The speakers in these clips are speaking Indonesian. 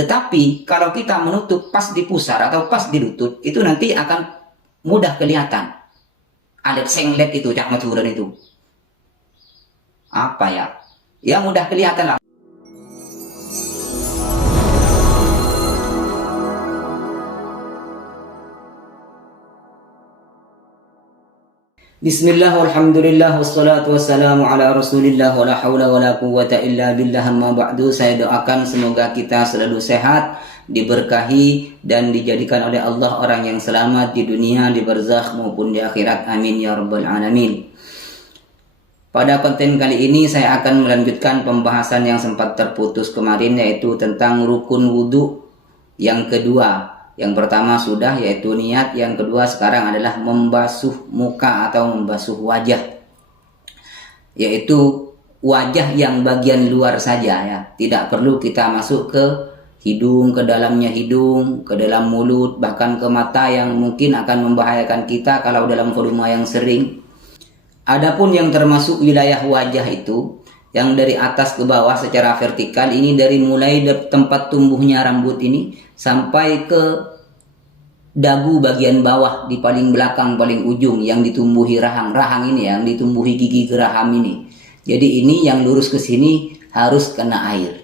Tetapi kalau kita menutup pas di pusar atau pas di lutut, itu nanti akan mudah kelihatan. Alit senglet itu, cak macuran itu. Apa ya? Ya mudah kelihatan lah. Bismillah, walhamdulillah, wassalatu wassalamu ala rasulillah, wa la hawla wa la quwwata illa billah, amma ba'du. Saya doakan semoga kita selalu sehat, diberkahi, dan dijadikan oleh Allah orang yang selamat di dunia, di barzakh maupun di akhirat. Amin ya rabbal alamin. Pada konten kali ini saya akan melanjutkan pembahasan yang sempat terputus kemarin, yaitu tentang rukun wudhu yang kedua. Yang pertama sudah, yaitu niat. Yang kedua sekarang adalah membasuh muka atau membasuh wajah, yaitu wajah yang bagian luar saja ya. Tidak perlu kita masuk ke hidung, ke dalamnya hidung, ke dalam mulut, bahkan ke mata yang mungkin akan membahayakan kita kalau dalam volume yang sering. Adapun yang termasuk wilayah wajah itu, yang dari atas ke bawah secara vertikal, ini dari mulai tempat tumbuhnya rambut ini sampai ke dagu bagian bawah di paling belakang paling ujung yang ditumbuhi rahang ini, yang ditumbuhi gigi geraham ini. Jadi ini yang lurus ke sini harus kena air.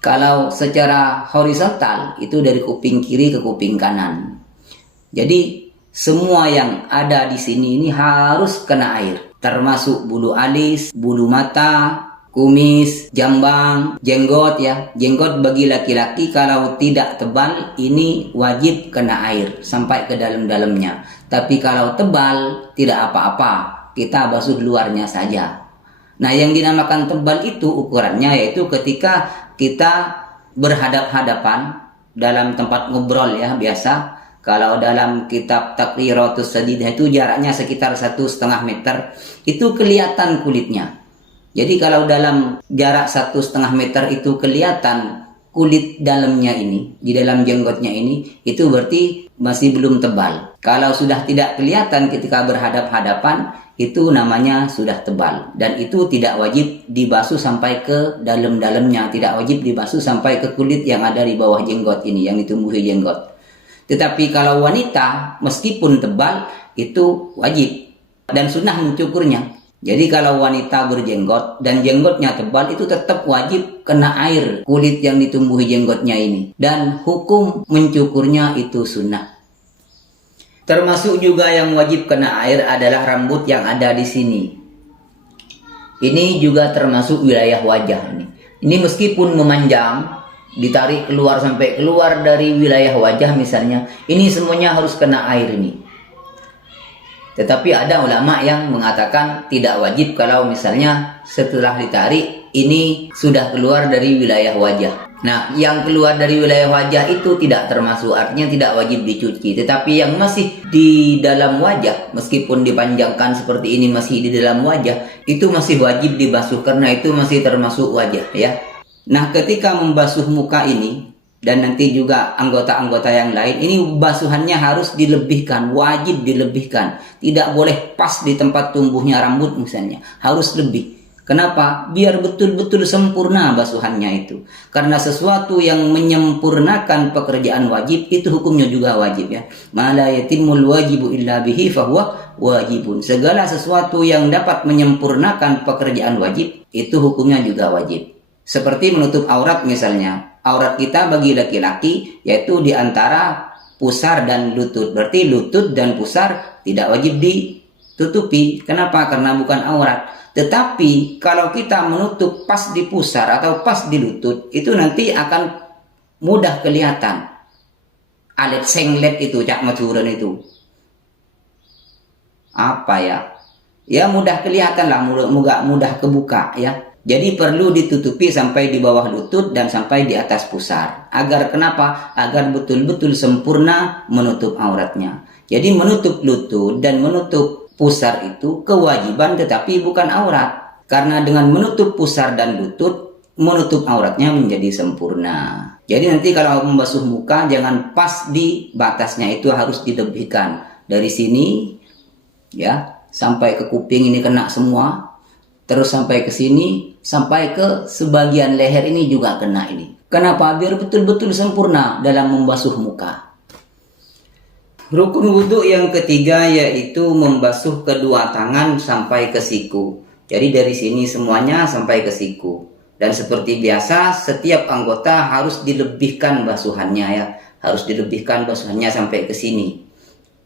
Kalau secara horizontal itu dari kuping kiri ke kuping kanan. Jadi semua yang ada di sini ini harus kena air, termasuk bulu alis, bulu mata, kumis, jambang, jenggot ya. Jenggot bagi laki-laki kalau tidak tebal ini wajib kena air sampai ke dalam-dalamnya. Tapi kalau tebal tidak apa-apa, kita basuh luarnya saja. Nah, yang dinamakan tebal itu ukurannya yaitu ketika kita berhadap-hadapan dalam tempat ngobrol ya, biasa. Kalau dalam kitab Taqriratus Sadidah itu jaraknya sekitar 1,5 meter, itu kelihatan kulitnya. Jadi kalau dalam jarak 1,5 meter itu kelihatan kulit dalamnya ini, di dalam jenggotnya ini, itu berarti masih belum tebal. Kalau sudah tidak kelihatan ketika berhadap-hadapan, itu namanya sudah tebal. Dan itu tidak wajib dibasuh sampai ke dalam-dalamnya, tidak wajib dibasuh sampai ke kulit yang ada di bawah jenggot ini, yang ditumbuhi jenggot. Tetapi kalau wanita, meskipun tebal, itu wajib dan sunnah mencukurnya. Jadi kalau wanita berjenggot dan jenggotnya tebal, itu tetap wajib kena air kulit yang ditumbuhi jenggotnya ini. Dan hukum mencukurnya itu sunnah. Termasuk juga yang wajib kena air adalah rambut yang ada di sini. Ini juga termasuk wilayah wajah ini. Ini meskipun memanjang, ditarik keluar sampai keluar dari wilayah wajah misalnya, ini semuanya harus kena air ini. Tetapi ada ulama yang mengatakan tidak wajib kalau misalnya setelah ditarik ini sudah keluar dari wilayah wajah. Nah, yang keluar dari wilayah wajah itu tidak termasuk, artinya tidak wajib dicuci. Tetapi yang masih di dalam wajah, meskipun dipanjangkan seperti ini masih di dalam wajah, itu masih wajib dibasuh karena itu masih termasuk wajah ya. Nah, ketika membasuh muka ini dan nanti juga anggota-anggota yang lain, ini basuhannya harus dilebihkan, wajib dilebihkan. Tidak boleh pas di tempat tumbuhnya rambut misalnya, harus lebih. Kenapa? Biar betul-betul sempurna basuhannya itu. Karena sesuatu yang menyempurnakan pekerjaan wajib, itu hukumnya juga wajib ya. Ma la yatimul wajibu illa bihi fahuwa wajibun. Segala sesuatu yang dapat menyempurnakan pekerjaan wajib, itu hukumnya juga wajib. Seperti menutup aurat misalnya. Aurat kita bagi laki-laki yaitu di antara pusar dan lutut. Berarti lutut dan pusar tidak wajib ditutupi. Kenapa? Karena bukan aurat. Tetapi kalau kita menutup pas di pusar atau pas di lutut, itu nanti akan mudah kelihatan. Alit senglet itu, cak macuran itu. Apa ya? Ya mudah kelihatan lah, mudah kebuka ya. Jadi perlu ditutupi sampai di bawah lutut dan sampai di atas pusar. Agar kenapa? Agar betul-betul sempurna menutup auratnya. Jadi menutup lutut dan menutup pusar itu kewajiban tetapi bukan aurat. Karena dengan menutup pusar dan lutut, menutup auratnya menjadi sempurna. Jadi nanti kalau membasuh muka jangan pas di batasnya, itu harus dilebihkan. Dari sini ya sampai ke kuping ini kena semua. Terus sampai ke sini, sampai ke sebagian leher ini juga kena ini. Kenapa? Biar betul-betul sempurna dalam membasuh muka. Rukun wudhu yang ketiga yaitu membasuh kedua tangan sampai ke siku. Jadi dari sini semuanya sampai ke siku. Dan seperti biasa, setiap anggota harus dilebihkan basuhannya ya. Harus dilebihkan basuhannya sampai ke sini.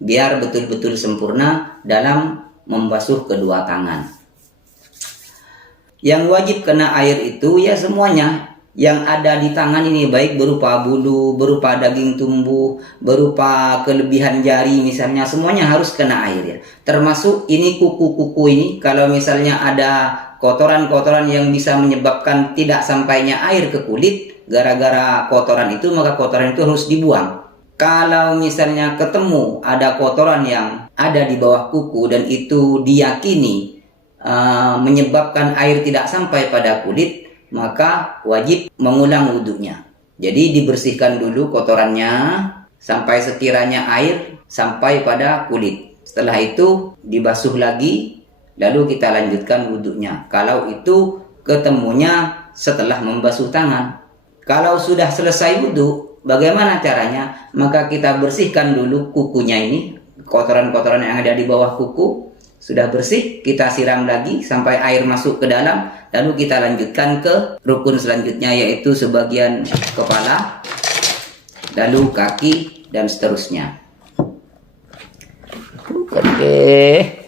Biar betul-betul sempurna dalam membasuh kedua tangan. Yang wajib kena air itu ya semuanya yang ada di tangan ini, baik berupa bulu, berupa daging tumbuh, berupa kelebihan jari misalnya, semuanya harus kena air ya. Termasuk ini kuku-kuku ini, kalau misalnya ada kotoran-kotoran yang bisa menyebabkan tidak sampainya air ke kulit, gara-gara kotoran itu, maka kotoran itu harus dibuang. Kalau misalnya ketemu ada kotoran yang ada di bawah kuku dan itu diyakini menyebabkan air tidak sampai pada kulit, maka wajib mengulang wudhunya. Jadi dibersihkan dulu kotorannya sampai sekiranya air sampai pada kulit. Setelah itu dibasuh lagi, lalu kita lanjutkan wudhunya. Kalau itu ketemunya setelah membasuh tangan. Kalau sudah selesai wudhu, bagaimana caranya? Maka kita bersihkan dulu kukunya ini, kotoran-kotoran yang ada di bawah kuku. Sudah bersih, kita siram lagi sampai air masuk ke dalam. Lalu kita lanjutkan ke rukun selanjutnya, yaitu sebagian kepala, lalu kaki, dan seterusnya. Oke.